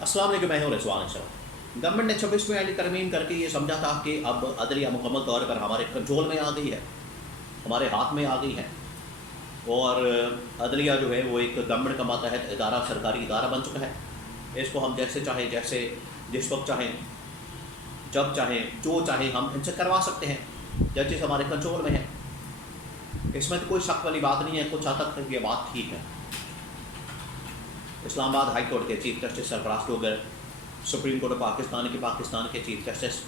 السلام علیکم، میں ہوں رضوان اشرف۔ گورنمنٹ نے 26ویں آئینی ترمیم کر کے یہ سمجھا تھا کہ اب عدلیہ مکمل طور پر ہمارے کنٹرول میں آ گئی ہے، ہمارے ہاتھ میں آ گئی ہے، اور عدلیہ جو ہے وہ ایک گورنمنٹ کا ماتحت ادارہ، سرکاری ادارہ بن چکا ہے۔ اس کو ہم جیسے چاہیں، جیسے جس وقت چاہیں، جب چاہیں، جو چاہیں ہم ان سے کروا سکتے ہیں۔ ججز ہمارے کنٹرول میں ہیں، اس میں تو کوئی شک والی بات نہیں ہے۔ کچھ حد تک یہ بات ٹھیک ہے۔ اسلام آباد ہائی کورٹ کے chief justice Sarfraz Dogar, supreme court of Pakistan کے چیف جسٹس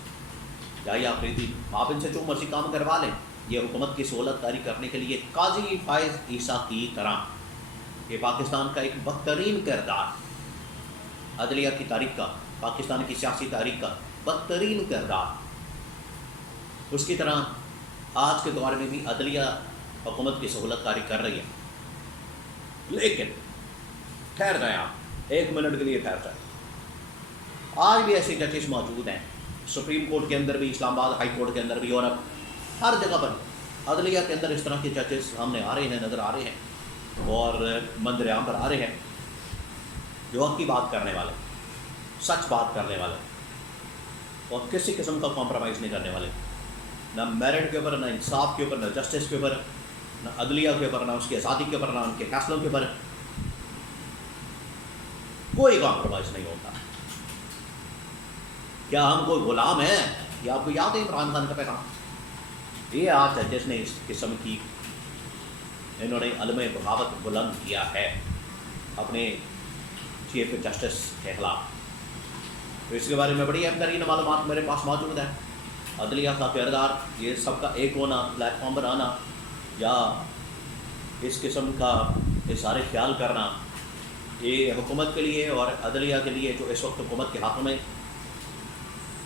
یحییٰ آفریدی، آپ ان سے جو مرضی کام کروا لیں۔ یہ حکومت کی سہولت کاری کرنے کے لیے قاضی فائز عیسیٰ کی طرح یہ پاکستان کا ایک بدترین کردار، عدلیہ کی تاریخ کا، پاکستان کی سیاسی تاریخ کا بدترین کردار، اس کی طرح آج کے دور میں بھی عدلیہ حکومت کی سہولت کاری کر رہی ہے۔ لیکن ٹھہر جائیں، آپ ایک منٹ کے لیے ٹھہر جائیں۔ آج بھی ایسے ججز موجود ہیں، سپریم کورٹ کے اندر بھی، اسلام آباد ہائی کورٹ کے اندر بھی، اور اب ہر جگہ پر عدلیہ کے اندر اس طرح کے ججز سامنے آ رہے ہیں، نظر آ رہے ہیں، اور منظر عام پر آ رہے ہیں، جو حق کی بات کرنے والے، سچ بات کرنے والے، اور کسی قسم کا کمپرومائز نہیں کرنے والے، نہ میرٹ کے اوپر، نہ انصاف کے اوپر، نہ جسٹس کے اوپر، نہ عدلیہ کے اوپر، نہ اس کی آزادی کے اوپر، نہ ان کے فیصلوں کے اوپر کوئی کمپرومائز نہیں ہوتا۔ کیا ہم کوئی غلام ہیں؟ یہ آپ کو یاد ہے عمران خان کا پیغام؟ یہ آج جس نے اس قسم کی، انہوں نے علم بغاوت بلند کیا ہے اپنے چیف جسٹس کے خلاف، تو اس کے بارے میں بڑی اہم ترین معلومات میرے پاس موجود ہے۔ عدلیہ کا کردار، یہ سب کا ایک ہونا، پلیٹ فارم پر آنا، یا اس قسم کا اظہار خیال کرنا، یہ حکومت کے لیے اور عدلیہ کے لیے، جو اس وقت حکومت کے ہاتھوں میں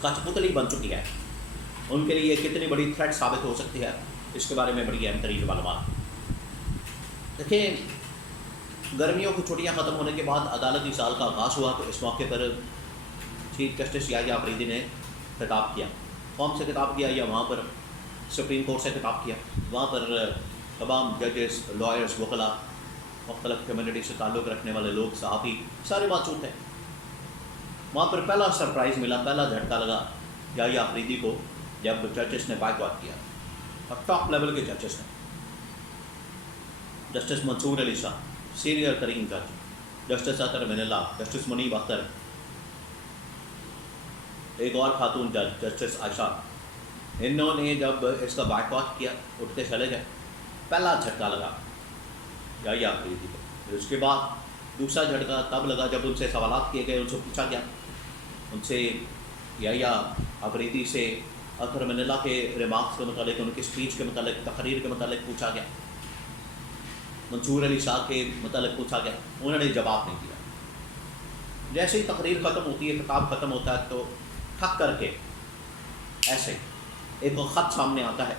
کچھ پتلی بن چکی ہے، ان کے لیے کتنی بڑی تھریٹ ثابت ہو سکتی ہے، اس کے بارے میں بڑی اہم ترین معلومات۔ دیکھیں، گرمیوں کی چھٹیاں ختم ہونے کے بعد عدالتی سال کا آغاز ہوا، تو اس موقع پر چیف جسٹس یحییٰ آفریدی نے خطاب کیا۔ قوم سے خطاب کیا، یا وہاں پر سپریم کورٹ سے خطاب کیا؟ وہاں پر تمام ججز، لائرز، وکلاء، مختلف کمیونٹی سے تعلق رکھنے والے لوگ، صحافی، سارے موجود تھے۔ وہاں پر پہلا سرپرائز ملا، پہلا جھٹکا لگا یحییٰ آفریدی کو، جب ججز نے بائیکاٹ کیا، اور ٹاپ لیول کے ججز نے، جسٹس منصور علی شاہ، سینئر ترین جج، جسٹس اطہر من اللہ، جسٹس منیب اختر، ایک اور خاتون جج جسٹس عائشہ، انہوں نے جب اس کا بائیکاٹ کیا، اٹھ کے چلے گئے۔ پہلا جھٹکا لگا یحییٰ آفریدی کو۔ پھر اس کے بعد دوسرا جھٹکا تب لگا جب ان سے سوالات کیے گئے، ان سے پوچھا گیا، ان سے یحییٰ آفریدی سے اطہر من اللہ کے ریمارکس کے متعلق، ان کی اسپیچ کے متعلق، تقریر کے متعلق پوچھا گیا، منصور علی شاہ کے متعلق پوچھا گیا، انہوں نے جواب نہیں دیا۔ جیسے ہی تقریر ختم ہوتی ہے، خطاب ختم ہوتا ہے، تو ٹھک کر کے ایسے ایک خط سامنے آتا ہے،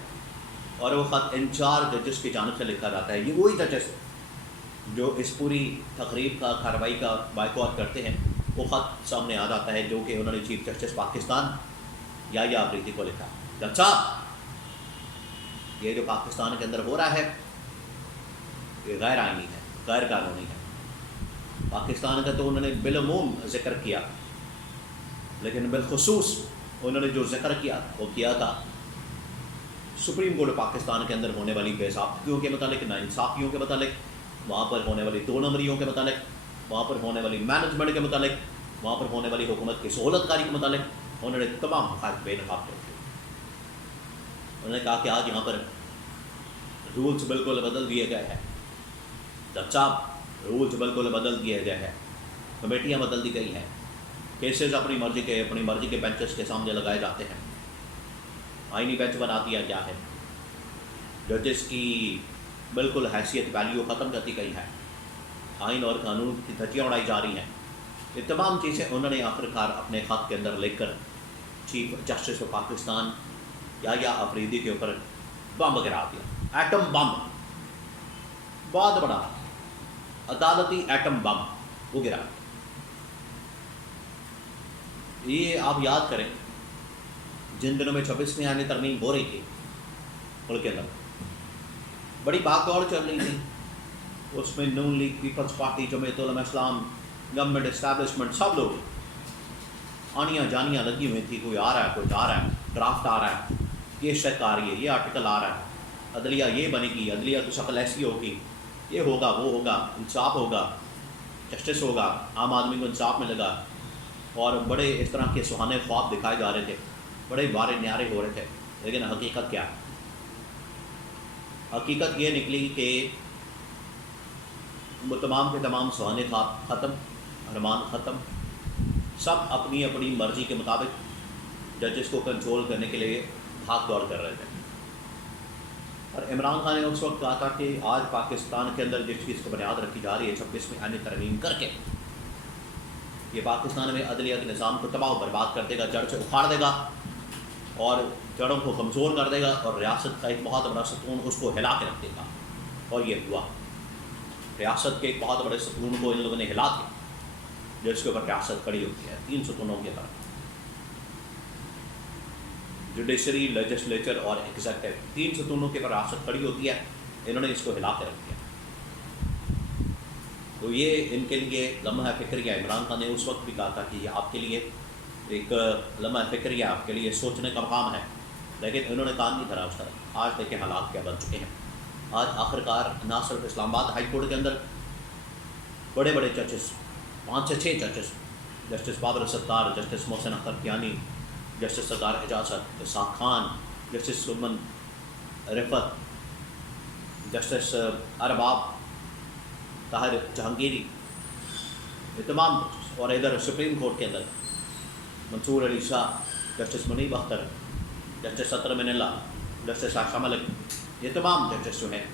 اور وہ خط ان 4 ججز کی جانب سے لکھا جاتا ہے۔ یہ وہی ججز جو اس پوری تقریب کا، کارروائی کا بائیکاٹ کرتے ہیں۔ وہ خط سامنے آ جاتا ہے، جو کہ انہوں نے چیف جسٹس پاکستان یحییٰ آفریدی کو لکھا۔ جج صاحب، یہ جو پاکستان کے اندر ہو رہا ہے، یہ غیر آئینی ہے، غیر قانونی ہے۔ پاکستان کا تو انہوں نے بالعموم ذکر کیا، لیکن بالخصوص انہوں نے جو ذکر کیا، وہ کیا تھا سپریم کورٹ پاکستان کے اندر ہونے والی بے ضابطگیوں کے متعلق، ناانصافیوں کے متعلق، وہاں پر ہونے والی 2 نمبریوں کے متعلق، وہاں پر ہونے والی مینجمنٹ کے متعلق، وہاں پر ہونے والی حکومت کی سہولت کاری کے متعلق، انہوں نے تمام حقائق بے نقاب کر دیے۔ انہوں نے کہا کہ آج یہاں پر رولز بالکل بدل دیے گئے ہیں، جج صاحب، رولز بالکل بدل دیے گئے ہیں، کمیٹیاں بدل دی گئی ہیں، کیسز اپنی مرضی کے بینچز کے سامنے لگائے جاتے ہیں، آئینی بینچ بنا دیا گیا ہے، ججز کی بالکل حیثیت، ویلیو ختم کر دی گئی ہے، آئین اور قانون کی دھجیاں اڑائی جا رہی ہیں۔ یہ تمام چیزیں انہوں نے آخرکار اپنے خط کے اندر لکھ کر چیف جسٹس آف پاکستان یحییٰ آفریدی کے اوپر بم گرا دیا، ایٹم بم، بہت بڑا عدالتی ایٹم بم وہ گرا۔ یہ آپ یاد کریں، جن دنوں میں 26ویں آئینی ترمیم ہو رہی تھی ملک کے اندر، بڑی بھاگ دوڑ چل رہی تھی، اس میں نون لیگ، پیپلز پارٹی، جمعیت علماء اسلام، گورنمنٹ اسٹیبلشمنٹ، سب لوگ آنیاں جانیاں لگی ہوئی تھی، کوئی آ رہا ہے، کوئی جا رہا ہے، ڈرافٹ آ رہا ہے، یہ شک آ رہی ہے، یہ آرٹیکل آ رہا ہے، عدلیہ یہ بنے گی، عدلیہ کی شکل ایسی ہوگی، یہ ہوگا، وہ ہوگا، انصاف ہوگا، جسٹس ہوگا، عام آدمی کو انصاف ملے گا، اور بڑے اس طرح کے سہانے خواب دکھائے جا رہے تھے، بڑے بارے نیارے ہو رہے تھے. لیکن حقیقت کیا؟ حقیقت یہ نکلی کہ وہ تمام کے تمام سہانے خواب ختم، ارمان ختم، سب اپنی اپنی مرضی کے مطابق ججز کو کنٹرول کرنے کے لیے بھاگ دوڑ کر رہے تھے. اور عمران خان نے اس وقت کہا تھا کہ آج پاکستان کے اندر جس چیز کی بنیاد رکھی جا رہی ہے 26 میں ترمیم کر کے، یہ پاکستان میں عدلیہ کے نظام کو تباہ و برباد کر دے گا، جڑ سے اکھاڑ دے گا اور جڑوں کو کمزور کر دے گا، اور ریاست کا ایک بہت بڑا ستون اس کو ہلا کے رکھ دے گا. اور یہ ہوا. ریاست کے ایک بہت بڑے ستون کو ان لوگوں نے ہلا دیا، جس کے اوپر ریاست کھڑی ہوتی ہے 3 ستونوں کے طرف، جوڈیشری، لیجسلیچر اور ایگزیکٹو، 3 ستونوں کے اوپر ریاست کھڑی ہوتی ہے. انہوں نے اس کو ہلا کے رکھ دیا. تو یہ ان کے لیے لمحہ فکریہ. عمران خان نے اس وقت بھی کہا تھا کہ یہ آپ کے لیے ایک لمحہ فکریہ، آپ کے لیے سوچنے کا مقام ہے، لیکن انہوں نے کام نہیں کرا اس طرح. آج دیکھیں حالات کیا بن چکے ہیں. آج آخرکار نہ صرف اسلام آباد ہائی کورٹ کے اندر بڑے بڑے ججز، 5 سے 6 ججز، جسٹس بابر ستار، جسٹس محسن اختر کیانی، جسٹس سردار اجازت، اسحاق خان، جسٹس سلمان رفت، جسٹس ارباب، طاہر جہانگیری، یہ تمام ججز. اور ادھر سپریم کورٹ کے اندر منصور علی شاہ، جسٹس منیب اختر، جسٹس سطر من اللہ، جسٹس عائشہ ملک، یہ تمام ججز جو ہیں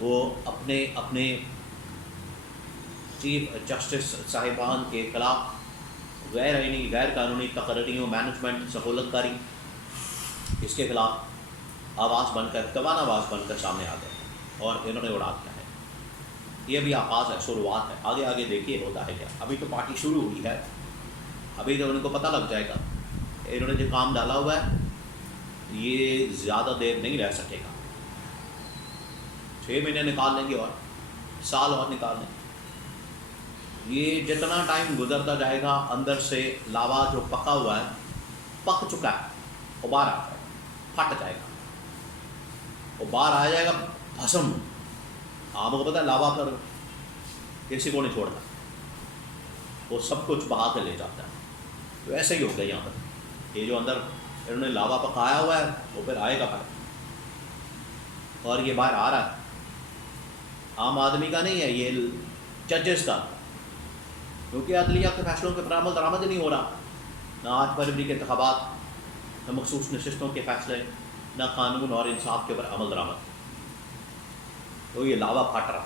وہ اپنے اپنے چیف جسٹس صاحبان کے خلاف غیر آئینی، غیر قانونی تقرریوں، مینجمنٹ، سہولت کاری، اس کے خلاف آواز بن کر، توان آواز بن کر سامنے آ گئے اور انہوں نے اڑا دیا ہے. یہ بھی آغاز ہے، شروعات ہے. آگے آگے دیکھیے ہوتا ہے کیا. ابھی تو پارٹی شروع ہوئی ہے، ابھی تو ان کو پتہ لگ جائے گا. انہوں نے جو کام ڈالا ہوا ہے یہ زیادہ دیر نہیں رہ سکے گا. 6 مہینے نکال لیں گے اور سال اور نکال لیں گے. یہ جتنا ٹائم گزرتا جائے گا اندر سے لاوا جو پکا ہوا ہے، پک چکا ہے، غبار آ جائے گا، پھٹ جائے گا، غبار آ جائے گا، بھسم. آپ کو پتہ ہے لاوا پر کسی کو نہیں چھوڑتا، وہ سب کچھ بہا کے لے جاتا ہے. تو ایسے ہی ہو گیا یہاں پر. یہ جو اندر انہوں نے لاوا پکایا ہوا ہے وہ پھر آئے گا باہر، اور یہ باہر آ رہا ہے. عام آدمی کا نہیں ہے، یہ ججز کا، کیونکہ عدلیہ کے فیصلوں کے پر عمل درآمد نہیں ہو رہا. نہ 8 فروری کے انتخابات، نہ مخصوص نشستوں کے فیصلے، نہ قانون اور انصاف کے اوپر عمل درآمد. تو یہ لاوا پھٹ رہا.